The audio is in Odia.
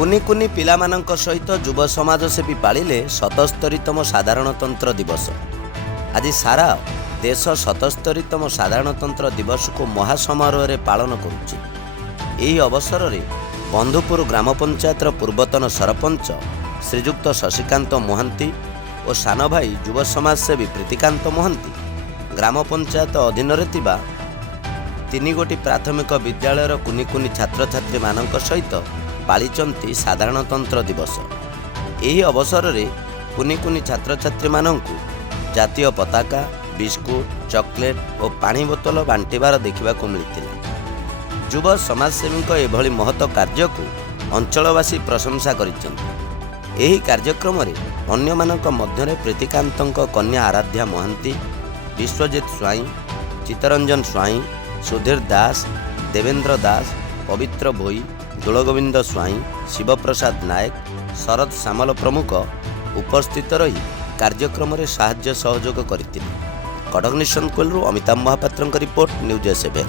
କୁନି କୁନି ପିଲାମାନଙ୍କ ସହିତ ଯୁବ ସମାଜସେବୀ ପାଳିଲେ 77ତମ ସାଧାରଣତନ୍ତ୍ର ଦିବସ। ଆଜି ସାରା ଦେଶ 77ତମ ସାଧାରଣତନ୍ତ୍ର ଦିବସକୁ ମହାସମାରୋହରେ ପାଳନ କରୁଛି। ଏହି ଅବସରରେ ବନ୍ଧୁପୁର ଗ୍ରାମ ପଞ୍ଚାୟତର ପୂର୍ବତନ ସରପଞ୍ଚ ଶ୍ରୀଯୁକ୍ତ ଶଶିକାନ୍ତ ମହାନ୍ତି ଓ ସାନ ଭାଇ ଯୁବ ସମାଜସେବୀ ପ୍ରୀତିକାନ୍ତ ମହାନ୍ତି ଗ୍ରାମ ପଞ୍ଚାୟତ ଅଧୀନରେ ଥିବା 3 ଗୋଟି ପ୍ରାଥମିକ ବିଦ୍ୟାଳୟର କୁନି କୁନି ଛାତ୍ରଛାତ୍ରୀମାନଙ୍କ ସହିତ ପାଳିଛନ୍ତି ସାଧାରଣତନ୍ତ୍ର ଦିବସ। ଏହି ଅବସରରେ କୁନି କୁନି ଛାତ୍ରଛାତ୍ରୀମାନଙ୍କୁ ଜାତୀୟ ପତାକା, ବିସ୍କୁଟ, ଚକୋଲେଟ୍ ଓ ପାଣି ବୋତଲ ବାଣ୍ଟିବାର ଦେଖିବାକୁ ମିଳିଥିଲା। ଯୁବ ସମାଜସେବୀଙ୍କ ଏଭଳି ମହତ କାର୍ଯ୍ୟକୁ ଅଞ୍ଚଳବାସୀ ପ୍ରଶଂସା କରିଛନ୍ତି। ଏହି କାର୍ଯ୍ୟକ୍ରମରେ ଅନ୍ୟମାନଙ୍କ ମଧ୍ୟରେ ପ୍ରୀତିକାନ୍ତଙ୍କ କନ୍ୟା ଆରାଧ୍ୟା ମହାନ୍ତି, ବିଶ୍ୱଜିତ ସ୍ୱାଇଁ, ଚିତ୍ତରଞ୍ଜନ ସ୍ୱାଇଁ, ସୁଧୀର ଦାସ, ଦେବେନ୍ଦ୍ର ଦାସ, ପବିତ୍ର ଭୋଇ, ଦୋଳଗୋବିନ୍ଦ ସ୍ୱାଇଁ, ଶିବପ୍ରସାଦ ନାୟକ, ଶରଦ ସାମଲ ପ୍ରମୁଖ ଉପସ୍ଥିତ ରହି କାର୍ଯ୍ୟକ୍ରମରେ ସାହାଯ୍ୟ ସହଯୋଗ କରିଥିଲେ। କଟକ ନିଶନ୍ କୋଲରୁ ଅମିତାଭ ମହାପାତ୍ରଙ୍କ ରିପୋର୍ଟ, ନ୍ୟୁଜ୍ 7।